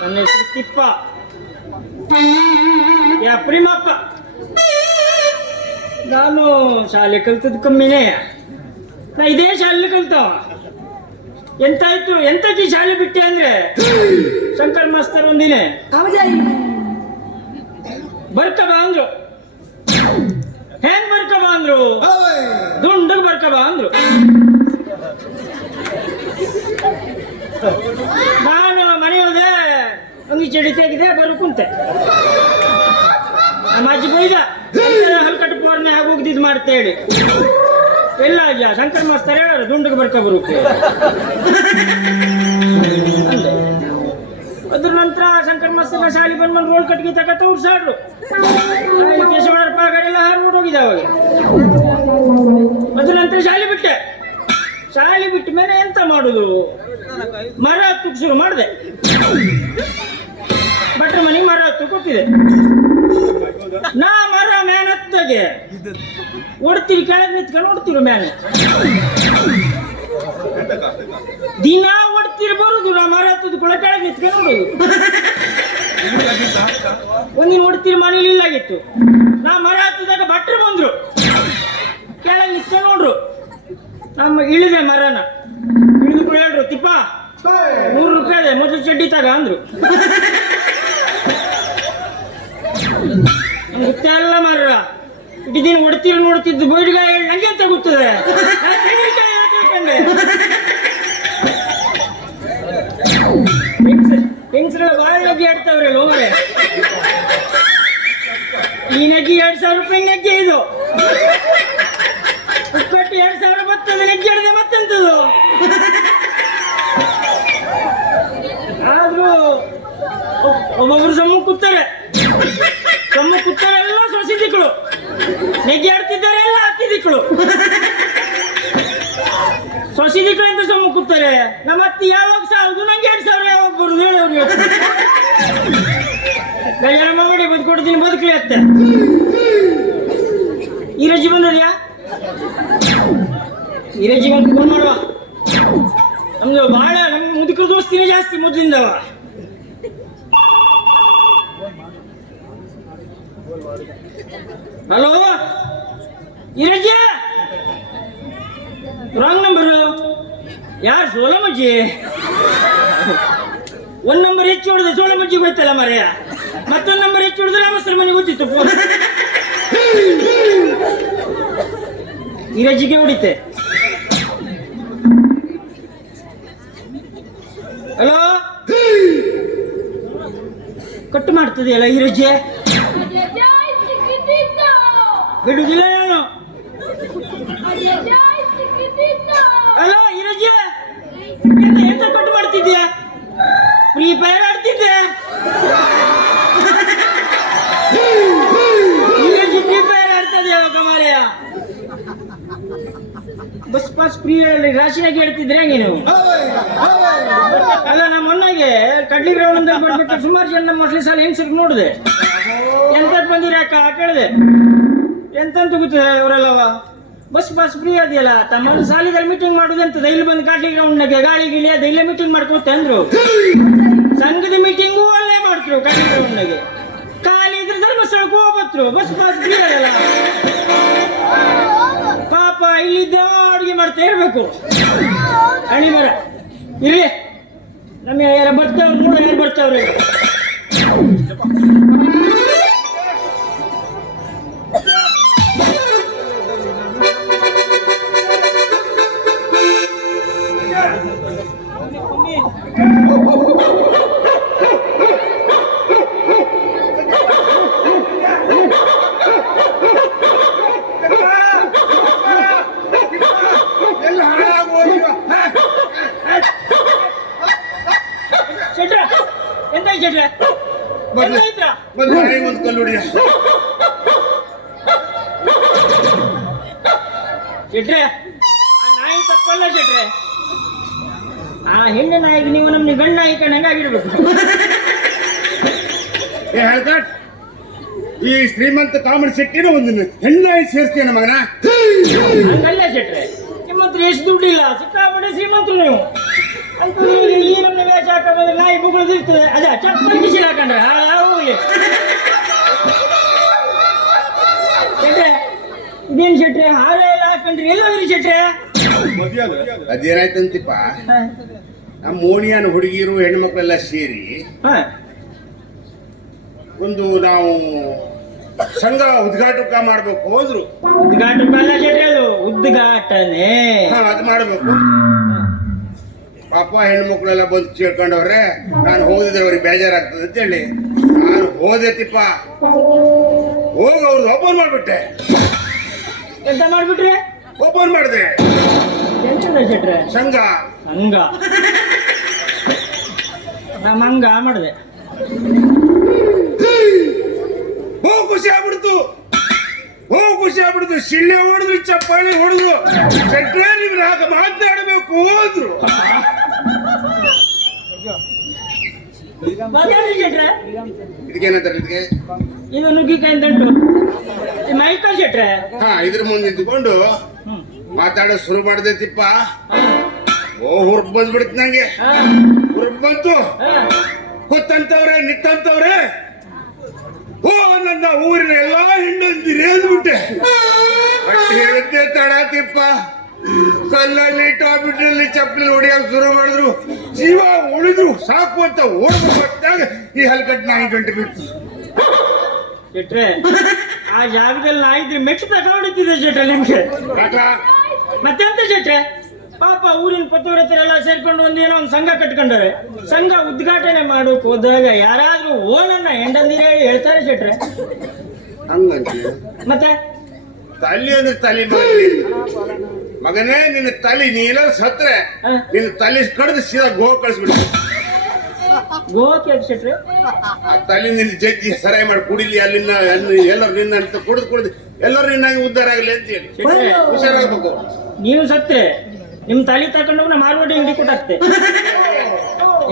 ನನ್ನ ಹೆಸರು ತಿಪ್ಪ. ಯಾ ಪ್ರೇಮಪ್ಪ. ನಾನು ಶಾಲೆ ಕಲ್ತದ್ದು ಕಮ್ಮಿನೇ. ನಾ ಇದೇ ಶಾಲೆ ಕಲ್ತವ. ಎಂತಾಯ್ತು ಎಂತಕ್ಕೆ ಶಾಲೆ ಬಿಟ್ಟೆ ಅಂದ್ರೆ ಶಂಕರ್ ಮಾಸ್ತರ್ ಒಂದಿನ ಬರ್ಕ ಬಾ ಅಂದ್ರು. ಹೆಂಗ್ ಬರ್ಕ ಬಾ ಅಂದ್ರು? ದುಂಡಗ್ ಬರ್ಕ ಬಾ ಅಂದ್ರು. ನಾನು ಮನೆ ಹೋದೆ, ಅಂಗಿ ಚಡಿ ತೆಗಿದೆ, ಬರು ಕುಂತೆ. ನಮ್ಮ ಅಜ್ಜಿ ಬೈದ, ಹಲ್ಕಟ್ಟು ಪೋರ್ನೆ ಆಗೋಗ್ದಿದ್ ಮಾಡ್ತಾ ಹೇಳಿ. ಎಲ್ಲ ಅಜ್ಜ ಶಂಕರ್ ಮಾಸ್ತರ್ ಹೇಳೋರು ದುಂಡಗ್ ಬರ್ಕ ಬರುತ್ತೆ. ಅದ್ರ ನಂತರ ಶಂಕರ್ ಮಾಸ್ತರ್ ಶಾಲೆ ಬಂದ್ ರೋಲ್ ಕಟ್ಗೆ ತಗತ್ತ ಉಡ್ಸಾಡ್ರು. ಕೇಶವಣ್ಣರ ಪಾಗಡೆಲ್ಲ ಹಾರ್ಬಿಟ್ಟು ಹೋಗಿದ್ದೆ ಅವಾಗ. ಅದ್ರ ನಂತರ ಶಾಲೆ ಬಿಟ್ಟೆ. ಶಾಲೆ ಬಿಟ್ಟ ಮೇಲೆ ಎಂತ ಮಾಡುದು? ಮರ ಹತ್ತಕ್ಕೆ ಶುರು ಮಾಡಿದೆ. ಭಟ್ರ ಮನೆಗೆ ಮರ ಹತ್ತು ಕೊಟ್ಟಿದೆ. ನಾ ಮರ ಮ್ಯಾನ್ ಹತ್ತಾಗೆ ಓಡ್ತೀರಿ, ಕೆಳಗೆ ನಿಂತ್ಕೊಂಡು ಓಡ್ತಿರು ಮ್ಯಾನ್. ದಿನ ಓಡ್ತೀರಿ, ಬರುದು ನಾ ಮರ ಹತ್ತದ ಕೂಡ ಕೆಳಗೆ ನಿಂತ್ಕೊಂಡು ನೋಡುದು. ಒಂದಿನ ಓಡ್ತೀರಿ ಮನೇಲಿ ಇಲ್ಲಾಗಿತ್ತು. ನಾ ಮರ ಹತ್ತಿದಾಗ ಭಟ್ರು ಬಂದ್ರು, ಕೆಳಗೆ ನಿಂತ್ಕೊಂಡು ನೋಡ್ರು. ನಮ್ಮ ಇಳಿದೆ ಮರನ. ಇಳಿದು ಕೂಡ ಹೇಳ್ರು, ತಿಪ್ಪ 100 ರೂಪಾಯಿ ಮೊದಲು ಚಡ್ಡಿ ತಗ ಅಂದ್ರು. ಗೊತ್ತೆಲ್ಲ ಮರ ಇಡೀ ದಿನ ಹೊಡ್ತೀರಿ ನೋಡ್ತಿದ್ದು ಬೈಡ್ಗಾಯಿ ಹೇಳಿ ನಂಗೆ ಅಂತ ಗೊತ್ತದೆ. ಹೆಂಗಸ್ರೆಲ್ಲ ಬಾಳ ನಗ್ಗಿ ಆಡ್ತಾವ್ರಲ್ಲ ಹೋಮರೆ. ಈ ನಗ್ಗಿ 2000 ರೂಪಾಯಿ ನಗ್ಗೆ. ಇದು ಉಪ್ಪಟ್ಟು 2000 ಬರ್ತದೆ, ನಗ್ಗೆ ಹಿಡ್ದೆ ಮತ್ತೆಂತದು. ಆದ್ರೂ ಒಬ್ಬೊಬ್ರು ಸಮ್ಮ ಕೂತಾರೆ. ಎಲ್ಲ ಸೊಸಿದಿಕ್ಕಳು, ನೆಗ್ಗೆ ಆಡ್ತಿದ್ದಾರೆ ಎಲ್ಲ ಹತ್ತಿದಿಕ್ಕಳು. ಸೊಸಿದಿಕ್ಕಳು ಅಂತ ಸಮ್ಮ ಕೂತಾರೆ. ನಮ್ಮ ಅತ್ತಿ ಯಾವಾಗ ಸಾವುದು, ನಂಗೆ 2000 ಯಾವಾಗ ಬರುದು ಹೇಳೋರು. ಕಲ್ಯಾಣ ಮಾಡಿ ಬದುಕೊಡ್ತೀನಿ, ಬದುಕಲಿ ಅತ್ತೆ. ಈರಜ್ಜಿ ಬಂದದ್ಯಾ? ಈರಜ್ಜಿ ಒಂದು ಫೋನ್ ಮಾಡುವ. ನಮ್ದು ಬಹಳ ನಮ್ಗೆ ಮುದುಕರ ದೋಸ್ತಿನೇ ಜಾಸ್ತಿ ಮೊದಲಿಂದವ. ಹಲೋ ಈರಜ್ಜಿ, ರಾಂಗ್ ನಂಬರು. ಯಾರು? ಸೋಲಮಜ್ಜಿ. ಒಂದ್ ನಂಬರ್ ಹೆಚ್ಚು ಹೊಡೆದ್ರೆ ಸೋಲಮಜ್ಜಿಗೆ ಹೋಯ್ತಲ್ಲ ಮರೆಯ. ಮತ್ತೊಂದು ನಂಬರ್ ಹೆಚ್ಚು ಹೊಡೆದ್ರೆ ರಾಮಸ್ತ್ರ ಮನೆಗೆ ಗೊತ್ತಿತ್ತು. ಈರಜ್ಜಿಗೆ ಹೊಡಿತೆ. ಹಲೋ, ಕಟ್ಟು ಮಾಡ್ತದೆಯಲ್ಲ ಈರಜ್ಜಿ. ಬಿಡುದಿಲ್ಲ ನಾನು. ಹಲೋ ಈರಜ್ಜಿ, ಎಂತ ಕಟ್ಟು ಮಾಡ್ತಿದ್ಯಾ? ಫ್ರೀ ಫೈರ್ ಆಡ್ತಿದ್ದೆ. ಈರಜ್ಜಿ ಫ್ರೀ ಫೈರ್ ಆಡ್ತದೆ ಯಾವಾಗ ಮಾರೆಯ? ಬಸ್ ಪಾಸ್ ಫ್ರೀ ರಾಶಿಯಾಗಿ ಹೇಳ್ತಿದ್ರೆ ಹೆಂಗೆ ನೀವು? ಅಲ್ಲ, ನಮ್ಮ ಮೊನ್ನಾಗೆ ಕಡ್ಲಿ ಗ್ರೌಂಡ್ ಬರ್ಬೇಕು ಸುಮಾರು ಜನ ನಮ್ಮ ಮೊಸಳೆ ಸಾಲ ಹೆಂಗ್ಸರ್ಗೆ ನೋಡಿದೆ. ಎಂತದ್ ಬಂದಿರ ಅಕ್ಕ ಕೇಳಿದೆ. ಎಂತಂತ ಗೊತ್ತಿದೆ ಅವರೆಲ್ಲವ. ಬಸ್ ಪಾಸ್ ಫ್ರೀ ಅದೆಯಲ್ಲ, ತಮ್ಮ ಸಾಲಿದಲ್ಲಿ ಮೀಟಿಂಗ್ ಮಾಡುದಂತದ. ಇಲ್ಲಿ ಬಂದು ಕಡ್ಲಿ ಗ್ರೌಂಡ್ನಾಗೆ ಗಾಳಿ ಗಿಳಿ ಅದ ಇಲ್ಲೇ ಮೀಟಿಂಗ್ ಮಾಡ್ಕೋತೆ ಅಂದ್ರು. ಸಂಘದ ಮೀಟಿಂಗು ಅಲ್ಲೇ ಮಾಡ್ತಿರು ಕಡ್ಲಿ ಗ್ರೌಂಡ್ನಾಗೆ. ಖಾಲಿ ಇದ್ರೆ ಧರ್ಮಸ್ಥಳಕ್ಕೆ ಹೋಗ್ಬತ್ರು. ಬಸ್ ಪಾಸ್ ಫ್ರೀ ಅದಲ್ಲ. ಪಾಪ ಇಲ್ಲಿದ್ದ ಅಡುಗೆ ಮಾಡ್ತಾ ಇರ್ಬೇಕು. ಅಣಿ ಮರ ಇರ್ಲಿ, ನಮ್ಮ ಯಾರ ಬರ್ತಾವ್ರು ನೋಡ, ಯಾರು ಬರ್ತಾವ್ರಿ. ಶೆಟ್ರೆ, ಆ ನಾಯಿ ತಪ್ಪಲ್ಲ ಶೆಟ್ರೆ. ಆ ಹೆಣ್ಣು ನಾಯಿಗೆ ನೀವು ನಮ್ಗೆ ಗಂಡ ನಾಯಿ ಕಂಡಂಗೆ ಆಗಿರ್ಬೇಕು. ಹೇಳ್ಕಟ್, ಈ ಶ್ರೀಮಂತ ಕಾಮಡಿ ಶೆಟ್ಟಿನ ಒಂದು ಹೆಣ್ಣಾಯಿ ಸೇರಿಸ್ತೀಯ ಮಗನ. ಹಂಗಲ್ಲ ಶೆಟ್ರೆ, ನಿಮ್ಮ ಹತ್ರ ಎಷ್ಟು ದುಡ್ಡಿಲ್ಲ, ಸಿಕ್ಕಾಪಟ್ಟೆ ಶ್ರೀಮಂತರು ನೀವು. ಅಂತೂ ನೀವು ಈ ನಮ್ಮ ವೇಷ ಹಾಕೊಂಡ್ರೆ ನಾಯಿ ಬುಗಳು ಇರ್ತದೆ ಅದೇ ಚಪ್ಪಲಿ ಕಿಸಿಲ್ ಹಾಕೊಂಡ್ರೆ ಹೋಗ್ಲಿ. ಶೆಟ್ರೆ ಇದೇನ್ ಶೆಟ್ರೆ ಹಾರ ಎಲ್ಲ ಹಾಕೊಂಡ್ರಿ ಎಲ್ಲ ಹೋಗ್ರಿ ಶೆಟ್ರೆ? ಅದೇನಾಯ್ತಂತಿಪ್ಪ, ನಮ್ಮ ಓಣಿಯನ ಹುಡುಗಿರು ಹೆಣ್ಮಕ್ಳೆಲ್ಲ ಸೇರಿ ಒಂದು ನಾವು ಸಂಘ ಉದ್ಘಾಟಕ ಮಾಡ್ಬೇಕು ಹೋದ್ರು. ಉದ್ಘಾಟಕ ಅಲ್ಲ ಶೆಟ್ರೆ, ಅದು ಉದ್ಘಾಟನೆ. ಅದು ಮಾಡ್ಬೇಕು. ಪಾಪ ಹೆಣ್ಮಕ್ಳೆಲ್ಲ ಬಂದು ಕೇಳ್ಕೊಂಡವ್ರೆ, ನಾನು ಹೋಗಿದ್ರೆ ಅವ್ರಿಗೆ ಬೇಜಾರಾಗ್ತದೆ ಅಂತೇಳಿ ನಾನು ಹೋದೆತಿಪ್ಪ. ಹೋಗಿ ಅವ್ರದ್ದು ಓಪನ್ ಮಾಡ್ಬಿಟ್ಟೆ. ಎಂತ ಮಾಡ್ಬಿಟ್ರಿ? ಓಪನ್ ಮಾಡಿದೆ. ಎಂತದ ಶೆಟ್ರೆ? ಸಂಘ. ಹಂಗ ನಮ್ಮ ಹಂಗ ಮಾಡಿದೆ. ಖುಷಿ ಆಗ್ಬಿಡ್ತು. ಖುಷಿ ಆಗ್ಬಿಡ್ತು. ಶಿಳ್ಳೆ ಹೊಡೆದ್ರು, ಚಪ್ಪಾಳಿ ಹೊಡೆದ್ರು. ಶೆಟ್ರೆ ನೀವು ನಾಲ್ಕು ಮಾತನಾಡಬೇಕು ಹೋದ್ರು. ಮಾತಾಡ್ರಿ ಶೆಟ್ರೆ. ಇದಕ್ಕೇನಂತಾರೆ? ಇದಕ್ಕೆ ಇದು ನುಗ್ಗಿಕಾಯಿ ತಂಟು ಮೈಕ ಶೆಟ್ರೆ. ಇದ್ರ ಮುಂದೆ ನಿಂತ್ಕೊಂಡು ಮಾತಾಡೋ ಶುರು ಮಾಡ್ದೈತಿಪ್ಪ. ಹುರ್ಕ್ ಬಂದ್ಬಿಡ್ತು ನಂಗೆ. ಹುರ್ಕ್ ಬಂತು. ಕೂತಂತವ್ರೆ ನಿತ್ತಂತವ್ರೆ, ನನ್ನ ಊರಿನ ಎಲ್ಲಾ ಹೆಣ್ಣಂದಿರಿ ಅಂದ್ಬಿಟ್ಟೆ. ಬಟ್ ಹೇಳಿದ್ದೆ ತಡಾತಿಪ್ಪ. ಕಲ್ಲಲ್ಲಿ ಟಾಪಿಟ್ರಲ್ಲಿ ಚಪ್ಪಲಿ ಹೊಡಿಯೋಕೆ ಶುರು ಮಾಡಿದ್ರು. ಜೀವ ಉಳಿದ್ರು ಸಾಕು ಅಂತ ಓಡ್ಬೇಕಾಗ ಈ ಹಲ್ಕಟ್ ನಾಯಿ ಗಂಟೆ ಬಿಟ್ಟು ಶೆಟ್ರೆ. ಆ ಜಾಗದಲ್ಲಿ ನಾಯಿದ್ರೆ ಮೆಟ್ಟು ತಗೊಂಡಿದ್ದೆ ಶೆಟ್ರೆ ನಿಮ್ಗೆ. ಮತ್ತೆಂತ ಶೆಟ್ರೆ, ಪಾಪ ಊರಿನ ಪತ್ರವ್ರತರೆಲ್ಲ ಸೇರ್ಕೊಂಡು ಒಂದೇನೋ ಒಂದು ಸಂಘ ಕಟ್ಕೊಂಡವ್ರೆ. ಸಂಘ ಉದ್ಘಾಟನೆ ಮಾಡೋಕೆ ಹೋದಾಗ ಯಾರಾದ್ರೂ ಓನನ್ನ ಹೆಂಡಂದಿರೇ ಹೇಳ್ತಾರೆ ಶೆಟ್ರೆ. ಹಂಗಂತೀಯ? ಮತ್ತೆ ತಲೆ ಅಂದ್ರೆ ತಲೆ ಮಗನೇ, ನಿನ್ನ ತಲೆ ನೀನಾದ್ರು ಸತ್ರೆ ನಿನ್ನ ತಲೆ ಕಡ್ದು ಸೀದಾ ಗೋ ಕಳಿಸ್ಬಿಡ್ತು. ಗೋಕೆ ಶೆಟ್ರೆ ಆ ತಲೆ ನಿನ್ನ ಜಜ್ಜಿ ಸರಾಯಿ ಮಾಡಿ ಕುಡಿಲಿ, ಅಲ್ಲಿಂದ ಎಲ್ಲರೂ ನಿನ್ನ ಅಂತ ಕುಡಿದು ಎಲ್ಲರೂ ನಿನ್ನಾಗಿ ಉದ್ಧಾರ ಆಗಲಿ ಅಂತ ಹೇಳಿ ಹುಷಾರಾಗ್ಬೇಕು. ನೀವು ಸತ್ರೆ ನಿಮ್ ತಲೆ ತಗೊಂಡೋಗಿ ನಾ ಮಾರ್ವಾಡಿ ಅಂಗಡಿ ಕೊಟ್ಟಾಕ್ತೆ.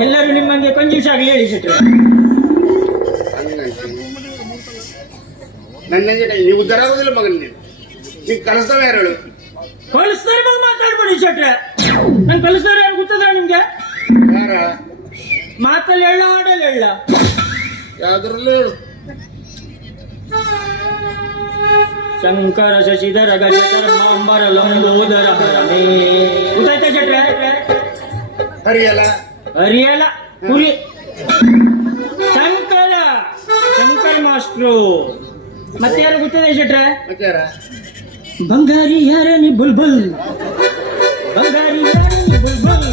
ಎಲ್ಲರೂ ನಿಮ್ಮಂಗೆ ಕಂಜೂಸ್ ಆಗಲಿ ಹೇಳಿ ಶೆಟ್ರೆ. ನನ್ನಂಗೆ ನೀವು ಉದ್ಧಾರ ಆಗೋದಿಲ್ಲ ಮಗನ್. ನೀನ್ ಕಲಿಸ್ತಾವ ಯಾರು ಹೇಳು? ಕಳಿಸ್ತಾರೆ ಬಂದು ಮಾತಾಡ್ಬೇಡಿ ಶೆಟ್ರೆ. ನನ್ ಕಲಿಸ್ತಾರೆ ಯಾರು ಗೊತ್ತದ ನಿಮ್ಗೆ? ಯಾರ ಮಾತಲ್ಲಿ ಎಳ್ಳ ಹಾಡಲ್ಲಿ ಎಳ್ಳ ಯಾವ್ದ್ರಲ್ಲೂ ಹೇಳು. ಶಂಕರ ಶಶಿಧರ ಗಜಧರ ಮಾಂಬರ ಲಂಬೋದರ ಹರಮೇ. ಗೊತ್ತಾಯ್ತಾ ಶೆಟ್ರೆ? ಹರಿಯಲ್ಲ ಹರಿಯಲ್ಲ ಕುರಿ. ಶಂಕರ ಮಾಸ್ಟ್ರು. ಮತ್ತೆ ಯಾರು ಗೊತ್ತಿದೆ ಶೆಟ್ರೆ? ಮತ್ತಾರ? ಬಂಗಾರಿ ಯಾರನಿ ಬುಲ್ಬುಲ್, ಬಂಗಾರಿ ಯಾರನಿ ಬುಲ್ಬುಲ್.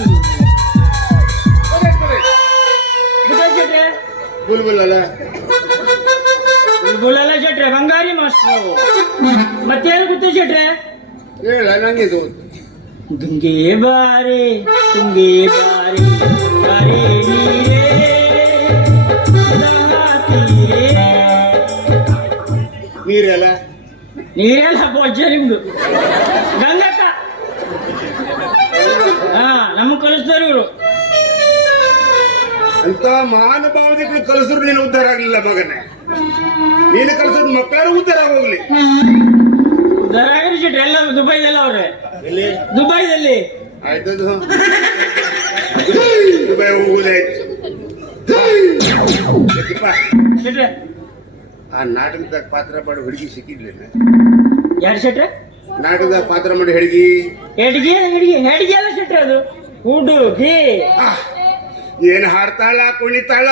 ಗೊತ್ತಾಯ್ತು ಶೆಟ್ರೆ? ಬುಲ್ಬುಲ್ ಅಲ್ಲ, ಬುಲ್ಬುಲ್ ಅಲ್ಲ ಶೆಟ್ರೆ, ಬಂಗಾರಿ ಮಾಸ್ಟ್ರು. ಮತ್ತೆ ಯಾರು ಗೊತ್ತಿದೆ ಶೆಟ್ರೆ? ಹೇಳ ನಂಗೆ ಇದು. ಗಂಗೆ ಬಾರೆ ತುಂಗೆ ಬಾರೆ ಬಾರೆ ನೀರೇ ತೀರೇ. ನೀರೆಲ್ಲ ನೀರೆಲ್ಲ ಬೊಜ್ಜೆ ನಿಮ್ದು. ಗಂಗಕ್ಕ ನಮ್ಮ ಕಲಿಸ್ತಾರೆ ಇವರು. ಅಂತ ಮಹಾನುಭಾವದಿಗಳು ಕಲಿಸಿದ್ರು ನೀನು ಉದ್ಧಾರ ಆಗ್ಲಿಲ್ಲ ಮಗನೇ. ನೀನು ಕಲಿಸೋದು ಮಕ್ಕಳು ಉದ್ಧಾರ ಆಗೋಗ್ಲಿ. ಉದ್ಧಾರ ಆಗಲಿ ಶೆಟ್ರೆ. ಎಲ್ಲರೂ ದುಬೈದಲ್ಲ ಅವ್ರೆ. ಎಲ್ಲಿ? ದುಬೈದಲ್ಲಿ. ಆಯ್ತದು ದುಬೈ ಹೋಗುದಾಯ್ತು. ಶೆಟ್ರೆ ಆ ನಾಟಕದಾಗ ಪಾತ್ರ ಮಾಡಿ ಹುಡುಗಿ ಸಿಕ್ಕಿದ್ಲೇನ? ಯಾರು ಶೆಟ್ರೆ? ನಾಟಕದಾಗ ಪಾತ್ರ ಮಾಡಿ ಹುಡುಗಿ ಹೆಡ್ಗಿ ಹೆಡ್ಗಿ ಹೆಡ್ಗಿ ಅಲ್ಲ ಶೆಟ್ರೆ, ಅದು ಹುಡುಗಿ. ಏನ್ ಹಾಡ್ತಾಳ ಕುಣಿತಾಳ.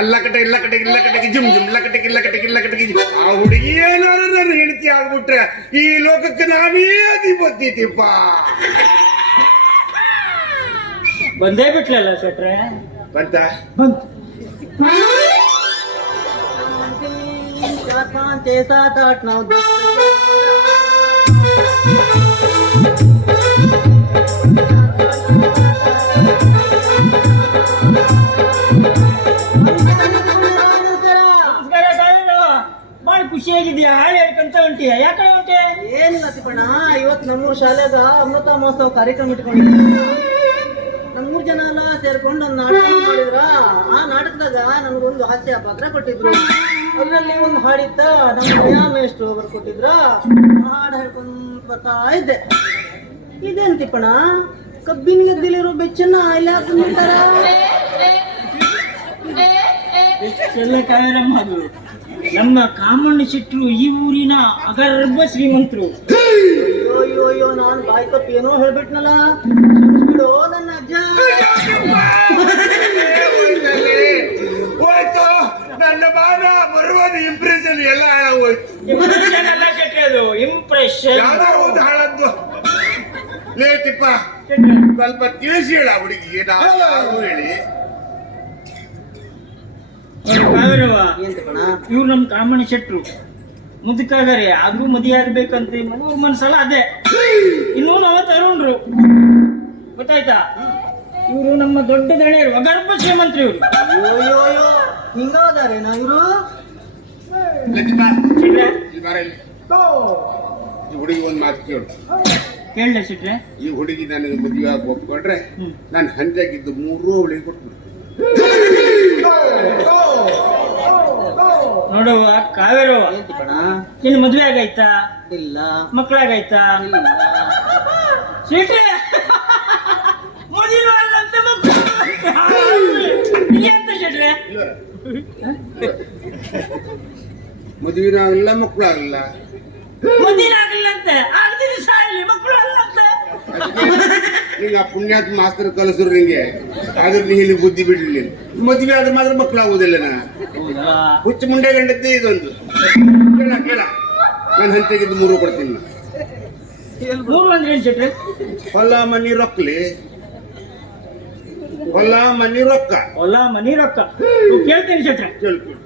ಅಲ್ಲಕಟೆ ಇಲ್ಲಕಟೆ ಇಲ್ಲಕಟೆಗೆ ಜಿಮ್ ಜಿಮ್ ಲಕಟೆಗೆ ಇಲ್ಲಕಟೆಗೆ ಇಲ್ಲಕಟೆಗೆ. ಆ ಹುಡುಗಿ ಏನಾದ್ರು ನನ್ನ ಹೆಂಡತಿ ಆಗ್ಬಿಟ್ರೆ ಈ ಲೋಕಕ್ಕೆ ನಾನೇ ಅಧಿಪತಿಪ್ಪ. ಬಂದೇ ಬಿಟ್ಲಲ್ಲ ಶೆಟ್ರೆ? ಬಂತ ಬಂತು. ಬಾಳ ಖುಷಿಯಾಗಿದ್ಯಾ? ಹಾಡು ಹೇಳ್ಕೊಂತ ಹೊಂಟಿಯ? ಯಾಕಡೆ ಹೊಂಟೆ? ಏನಿಲ್ಲ ತಿಪ್ಪಣ್ಣ, ಇವತ್ತು ನಮ್ಮೂರ್ ಶಾಲೆಗ ಅಮೃತ ಮಹೋತ್ಸವ ಕಾರ್ಯಕ್ರಮ ಇಟ್ಕೊಂಡಿದ್ರು. ನಮ್ಮೂರ್ ಜನ ಎಲ್ಲ ಸೇರ್ಕೊಂಡು ಒಂದು ನಾಟಕ ಮಾಡಿದ್ರ. ಆ ನಾಟಕದಾಗ ನನ್ಗೊಂದು ಹಾಸ್ಯ ಪಾತ್ರ ಕೊಟ್ಟಿದ್ರು. ಅದರಲ್ಲಿ ಒಂದು ಹಾಡಿತ್ತ ನಮ್ಮ ಮೇಷ್ಟ್ರು ಬರ್ಕೊಟ್ಟಿದ್ರ. ಹಾಡು ಹೇಳ್ಕೊಂಡ್ ಬರ್ತಾ ಇದ್ದೆ. ಇದೇನು ತಿಪ್ಪಣ್ಣ, ಕಬ್ಬಿನ ಗದ್ದೆಲಿರೋ ಬೆಚ್ಚನ್ನ ಅಲ್ಲಿ ಹಾಕೊಂಡ್ಬಿಡ್ತಾರ. ಎಲ್ಲ ಕಾವೇರಮ್ಮ ಅದು ನಮ್ಮ ಕಾಮಣ್ಣ ಶೆಟ್ರು ಈ ಊರಿನ ಅಗರ್ಭ ಶ್ರೀಮಂತರು. ಅಯ್ಯೋ ಅಯ್ಯೋ ಅಯ್ಯೋ ನಾನ್ ಬಾಯ್ ತಪ್ಪು ಏನೋ ಹೇಳ್ಬಿಟ್ನಲ್ಲ, ಕ್ಷಮಿಸ್ಬಿಡು ನನ್ನ ಅಜ್ಜ. ಹೋಯ್ತು ನನ್ನ ಮಾನ ಬರುವುದು ಇಂಪ್ರೆಷನ್ ಎಲ್ಲ ಹಾಳಾಗೋಯ್ತು. ಇಂಪ್ರೆಷನ್ ಅಲ್ಲ ಶೆಟ್ರೆ, ಅದು ಇಂಪ್ರೆಷನ್. ಯಾವ್ದೋ ಒಂದು ಹಾಳದ್ದು ಲೇಟಿಪ್ಪ ಸ್ವಲ್ಪ ತಿಳಿಸಿ ಹೇಳ ಹುಡುಗಿಗೆ, ನಾವು ಯಾರು ಹೇಳಿ. ಕಾವೇರವ್ವ, ಏನ್ ಕಣ ಇವ್ರು ನಮ್ಮ ಕಾಮಣ್ಣ ಶೆಟ್ರು ಮುದುಕಾಗರೆ ಆದ್ರೂ ಮದುವೆ ಆಗ್ಬೇಕಂತ ಮನೋರ್ ಮನ್ಸಲ್ಲ ಅದೇ. ಇನ್ನೂ ನಾವ ತರುಣ್ರು ಗೊತ್ತಾಯ್ತಾ? ಇವರು ನಮ್ಮ ದೊಡ್ಡ ದಣಿಯರು, ಅಗರ್ಭ ಶ್ರೀಮಂತರು ಇವ್ರು. ಅಯ್ಯೋ ಅಯ್ಯೋ ಅಯ್ಯೋ ಹಿಂಗಾದಾರೇನಾ ಇವರು? ಲೇಟಿಪ್ಪ ಶೆಟ್ರೆ ಇಲ್ಲಿ ಬಾರ ಇಲ್ಲಿ. ಈ ಹುಡುಗಿ ಒಂದು ಮಾತು ಕೇಳು. ಕೇಳಲೆ ಶೆಟ್ರೆ? ಈ ಹುಡುಗಿ ನನಗೆ ಮದುವೆ ಆಗಿ ಒಪ್ಕೊಂಡ್ರೆ ನಾನು ಹಂಚಾಗಿದ್ದು 3 ಅವಳಿಗೆ ಕೊಟ್ಬಿಡ್ತೀನಿ. ನೋಡುವ ಕಾವೇರವ್ವ, ಏನ್ ಕಣ? ನಿನ್ ಮದ್ವೆ ಆಗೈತಾ? ಇಲ್ಲ ಮಕ್ಕಳಾಗೈತಾ? ಇಲ್ಲ. ಶೆಟ್ರೆ ಮದುವೆ ಅಲ್ಲಂತೆ ಮಕ್ಕಳು ಎಂತ ಶೆಟ್ರೆ? ಮದುವೆನೂ ಆಗಲಿಲ್ಲ, ಮಕ್ಕಳು ಆಗಲಿಲ್ಲ. ಮದುವೆ ಆಗ್ಲಿಲ್ಲಂತೆ, ಆಗ್ದಿರಿ ಸಾಯಲಿ, ಮಕ್ಕಳು ಅಲ್ಲಂತೆ. ನಿಂಗೆ ಆ ಪುಣ್ಯಾತ್ಮ ಮಾಸ್ತರ್ ಕಲಿಸ್ರು ನಿಂಗೆ, ಆದ್ರೆ ನೀ ಇಲ್ಲಿ ಬುದ್ಧಿ ಬಿಡ್ಲಿ. ಮದುವೆ ಆದ್ರೆ ಮಾತ್ರ ಮಕ್ಕಳಾಗುವುದಿಲ್ಲ. ಹೌದಾ? ಹುಚ್ಚ ಮುಂಡೆ ಗಂಡದ್ದೇ ಇದೊಂದು. ಕೇಳ ಕೇಳ, ನಾನು ಹಂತೆಗಿದ್ದು 3 ಕೊಡ್ತೀನಿ ನಾನು. ಮೂರು ಅಂದ್ರೆ ಏನ್ ಶೆಟ್ರೆ? ಹೊಲ ಮನಿ ರೊಕ್ಕಲಿ, ಹೊಲ ಮನಿ ರೊಕ್ಕ ಹೊಲ ಮನಿ ರೊಕ್ಕ. ಕೇಳ್ತೇನೆ ಶೆಟ್ರೆ. ಕೇಳ್ಕೊಂಡು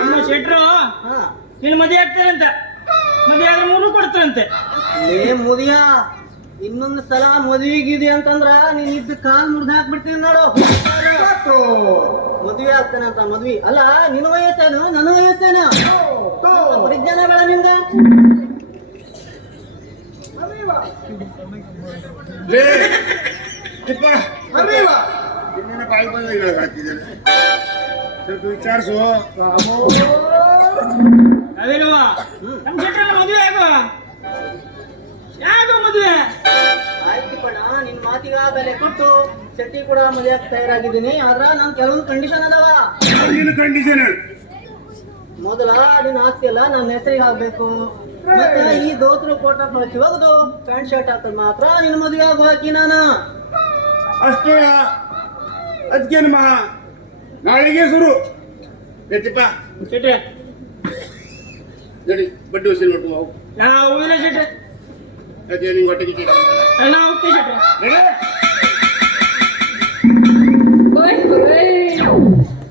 ನಮ್ಮ ಶೆಟ್ರು ಹಾ ನಿನ್ ಮದುವೆ ಆಗ್ತಾರಂತ, ಮದುವೆ ಆದ್ರೆ 3 ಕೊಡ್ತಾರಂತೆ. ಲೇ ಮುದಿಯ, ಇನ್ನೊಂದು ಸಲ ಮದುವೆಗಿದೆ ಅಂತಂದ್ರ ನೀನ್ ಇದ್ದ ಕಾಲ್ ಮುರ್ದು ಹಾಕ್ಬಿಡ್ತೀನಿ ನೋಡು. ಮದುವೆ ಆಗ್ತಾನೆ ಅಂತ ಮದ್ವಿ ಅಲ್ಲ, ನಿನ್ನ ವಯಸ್ಸೇನು ನನ್ನ ವಯಸ್ಸೇನು? ಪರಿಜ್ಞಾನ ಬೇಡ ನಿಂದ? ಲೇ ತಿಪ್ಪ, ಇನ್ನೇನ ಬಾಯಿ ಬಂದ ಹಾಕಿದ್ದೇನೆ, ಸ್ವಲ್ಪ ವಿಚಾರಿಸು. ಕಾವೇರವ್ವ, ನಮ್ಮ ಶೆಟ್ರನ್ನ ಮದುವೆ ಆಗೋ ಮದುವೆ. ಆಯ್ತಿಪ್ಪಣ್ಣ, ನಿನ್ ಮಾತಿಗ ಬೆಲೆ ಕೊಟ್ಟು ಶೆಟ್ಟಿ ಕೂಡ ಮದುವೆ ತಯಾರಾಗಿದ್ದೀನಿ. ಆದ್ರ ನಾನ್ ಕೆಲವೊಂದು ಕಂಡೀಷನ್ ಅದಾವ. ನಿನ್ನ ಕಂಡೀಷನ್ ಹೇಳು. ಮೊದಲ ನಿನ್ನ ಆಸ್ತಿ ಎಲ್ಲ ನನ್ನ ಹೆಸರಿಗೆ ಆಗ್ಬೇಕು. ಮತ್ತೆ ಈ ದೋತ್ರು ಕೋಟ ಬಳಸಿ ಹೋಗುದು ಪ್ಯಾಂಟ್ ಶರ್ಟ್ ಹಾಕಲ್ ಮಾತ್ರ ನಿನ್ನ ಮದುವೆ ಆಗ ಹಾಕಿ ನಾನು. ಅಷ್ಟೇ, ಅದಕ್ಕೇನು ಮಹಾ, ನಾಳೆಗೆ ಶುರು. ಎತ್ತಿಪ್ಪ ಶೆಟ್ರೆ ನಡಿ, ಬಡ್ಡಿ ವಸೂಲಿ ಮಾಡ್ಕೊಂಡು ಹೋಗು. ನಾವು ಇಲ್ಲ ಶೆಟ್ರೆ, ಯಾಕೆ ನಿಂಗೆ ಹೊಟ್ಟೆಗೆ ನಾವು ಹೋಗ್ತೀವಿ ಶೆಟ್ರೆ. ನಡಿ.